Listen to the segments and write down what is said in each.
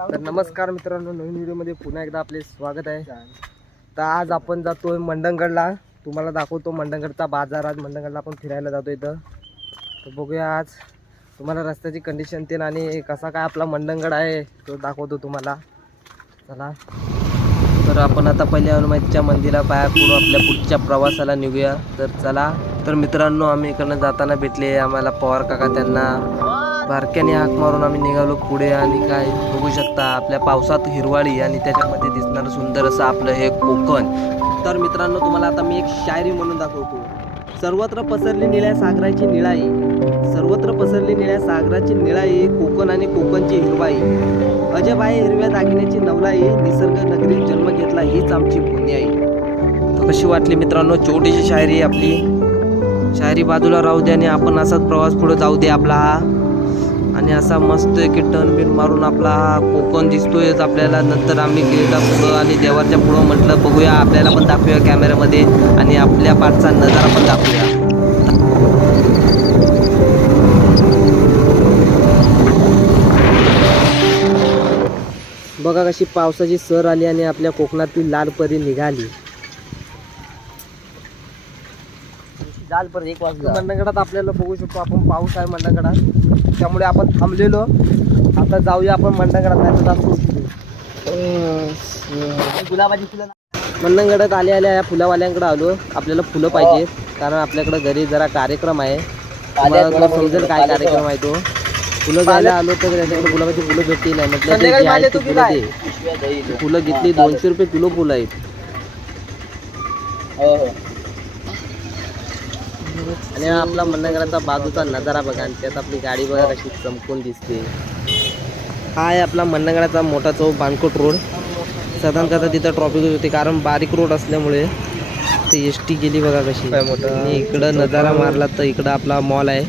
तर नमस्कार मित्रांनो नवीन व्हिडिओमध्ये पुन्हा एकदा आपले स्वागत आहे. तर आज आपण जातोय मंडणगडला. तुम्हाला दाखवतो मंडणगडचा बाजार. आज मंडणगडला आपण फिरायला जातो इथं. तर बघूया आज तुम्हाला रस्त्याची कंडिशन ते आणि कसा काय आपला मंडणगड आहे तो दाखवतो तुम्हाला. चला. तर आपण आता पहिल्या हनुमातीच्या मंदिरा पाया पडू आपल्या पुढच्या प्रवासाला निघूया. तर चला. तर मित्रांनो आम्ही इकडनं जाताना भेटले. आम्हाला पवार काका त्यांना बारक्याने हाक मारून आम्ही निघालो पुढे आणि काय बघू शकता आपल्या पावसात हिरवाळी आणि त्याच्यामध्ये दिसणारं सुंदर असं आपलं हे कोकण. तर मित्रांनो तुम्हाला आता मी एक शायरी म्हणून दाखवतो. सर्वत्र पसरली निळ्या सागराची निळाई. सर्वत्र पसरली निळ्या सागराची निळाई कोकण आणि कोकणची हिरवाई. अजब आहे हिरव्या दागिन्याची नवलाई निसर्ग नगरीत जन्म घेतला हीच आमची पुण्य आहे कशी वाटली मित्रांनो छोटीशी शायरी आपली? शायरी बाजूला राहू दे आणि आपण असाच प्रवास पुढे जाऊ दे आपला हा. आणि असा मस्त आहे की टर्न बिन मारून आपला हा कोकण दिसतोयच आपल्याला नंतर आम्ही गेला पुढं आणि देवाच्या पुढं म्हटलं बघूया आपल्याला पण दाखवूया कॅमेऱ्यामध्ये आणि आपल्या पाठचा नजारा पण दाखवूया. बघा कशी पावसाची सर आली आणि आपल्या कोकणातील लाल परी निघाली. जाल पर एक वाजता. मंडणगडात आपल्याला बघू शकतो आपण पाऊस आहे मंडणगडात. त्यामुळे आपण थांबलेलो. आता जाऊया आपण मंडणगडात नाही जास्त. गुलाबाची फुलं मंडणगडात आल्या आल्या या फुलावाल्यांकडे आलो. आपल्याला फुलं पाहिजे कारण आपल्याकडे घरी जरा कार्यक्रम आहे. समजेल काय कार्यक्रम आहे तो. फुलं घ्यायला आलो तर त्याच्याकडे गुलाबाची फुलं भेटतील नाही म्हटलं फुलं? दे. फुलं घेतली दोनशे रुपये किलो फुलं आहेत. हो हो. आणि हा आपला मंडणगडाचा बाजूचा नजारा बघा आणि त्यात आपली गाडी बघा कशी चमकून दिसते. हा आहे आपला मंडणगडाचा मोठा चौक बानकोट रोड. साधारणतः तिथं ट्रॉफिक होते कारण बारीक रोड असल्यामुळे ते एस टी गेली बघा कशी. आणि इकडं नजारा मारला तर इकडं आपला मॉल आहे.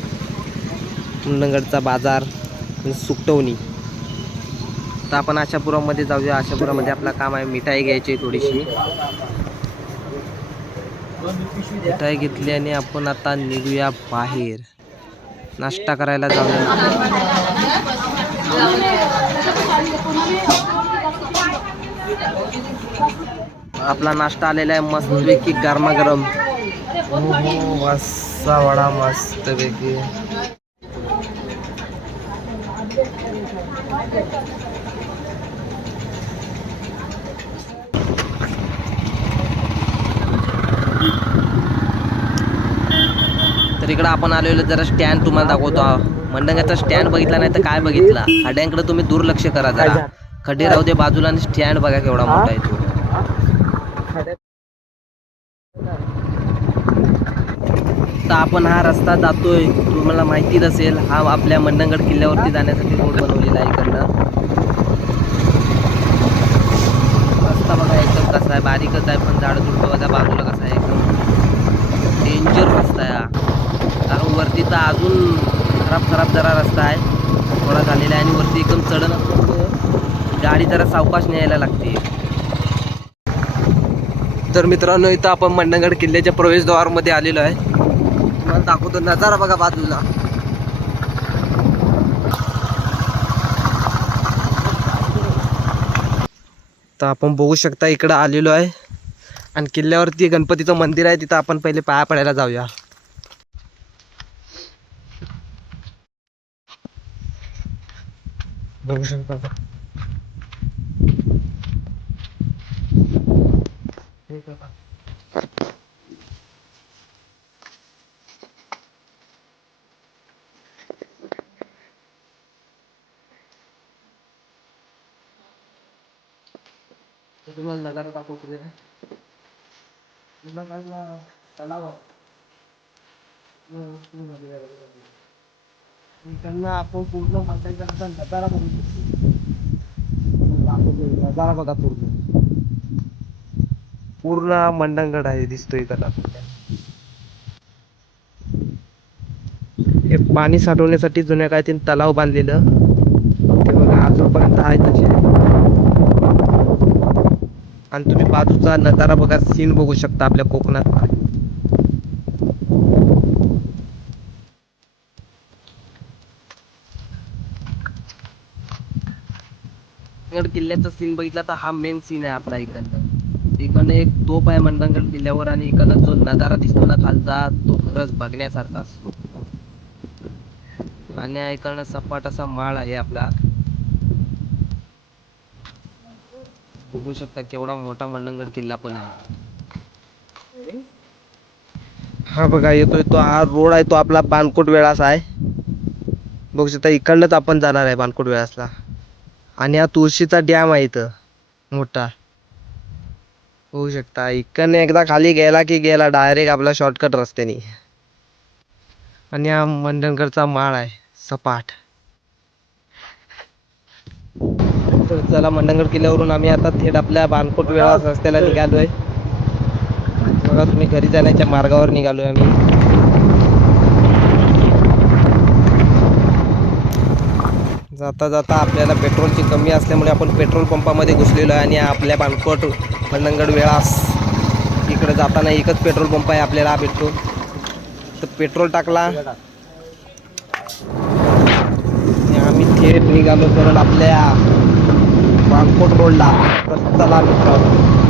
मंडणगडचा बाजार आणि सुकटवणी. तर आपण आशापुरामध्ये जाऊया. आशापुरामध्ये आपलं काम आहे मिठाई घ्यायची थोडीशी. मिठाई घेतली आणि आपण आता निघूया बाहेर. नाश्ता करायला जाऊया. आपला नाश्ता आलेला आहे मस्तपैकी गरमागरम. हो हो मस्त वडा मस्तपैकी. इकडं आपण आलेलो जरा स्टँड तुम्हाला दाखवतो मंडंगाचा स्टँड बघितला नाही तर काय बघितला? खड्यांकडे तुम्ही दुर्लक्ष करा जरा. खड्डे राहू दे बाजूला आणि स्टँड बघा केवढा मोठा आहे तो. तर आपण हा रस्ता जातोय. तुम्हाला माहितीच असेल हा आपल्या मंडणगड किल्ल्यावरती जाण्यासाठी रोड बनवलेला आहे इकडनं. रस्ता बघा एकदम कसा आहे बारीकच आहे पण झाड झुडपं बघा बाजूला कसा आहे एकदम डेंजर रस्ता आहे हा कारण वरती तर अजून खराब खराब जरा रस्ता आहे. थोडा झालेला आहे आणि वरती एकदम चढण असल्यामुळे गाडी जरा सावकाश न्यायला लागते. तर मित्रांनो इथं आपण मंडणगड किल्ल्याच्या प्रवेशद्वारमध्ये आलेलो आहे. तुम्हाला दाखवतो नजारा बघा बाजूला. तर आपण बघू शकता इकडं आलेलो आहे. आणि किल्ल्यावरती गणपतीचं मंदिर आहे. तिथं आपण पहिले पाया पडायला जाऊया. बघू शकता का? तुम्हाला नजारा दाखव कुठे तलाव. त्यांना आपण पूर्ण मंडळाचा नजारा बघू शकतो. नजारा बघा पूर्ण. पूर्ण मंडणगड आहे दिसतोय त्याला. हे पाणी साठवण्यासाठी जुन्या काळातील तलाव बांधलेलं. ते बघा अजूनपर्यंत आहे तसे. आणि तुम्ही बाजूचा नजारा बघा सीन बघू शकता आपल्या कोकणात. मंडणगड किल्ल्याचा सीन बघितला तर हा मेन सीन आहे आपला इकडनं. इकडनं एक तोप आहे मंडणगड किल्ल्यावर आणि इकडनं जो नजारा दिसतो ना खालचा तो खरंच बघण्यासारखा असतो. आणि इकडनं सपाट असा माळ आहे आपला. बघू शकता केवढा मोठा मंडणगड किल्ला पण आहे. हा बघा येतोय तो हा रोड आहे तो आपला बाणकोट वेळास आहे. बघू शकता इकडनंच आपण जाणार आहे बाणकोट वेळासला. आणि हा तुळशीचा डॅम आहे इथं. मोठा. होऊ शकता. इकडनं एकदा खाली गेला की गेला डायरेक्ट आपला शॉर्टकट रस्त्याने. आणि हा मंडणगडचा माळ आहे. सपाट. तर चला मंडणगड किल्ल्यावरून आम्ही आता थेट आपल्या बाणकोट वेळा रस्त्याला निघालोय. बघा तुम्ही घरी जाण्याच्या मार्गावर निघालोय आम्ही. जाता जाता आपल्याला पेट्रोलची कमी असल्यामुळे आपण पेट्रोल पंपामध्ये घुसलेलो आहे आणि आपल्या बाणकोट मंडणगड वेळास इकडे जाताना एकच पेट्रोल पंप आहे आपल्याला हा भेटतो. तर पेट्रोल टाकला. आम्ही थेट निघालो परत आपल्या बाणकोट रोडला. तर चला मित्रांनो.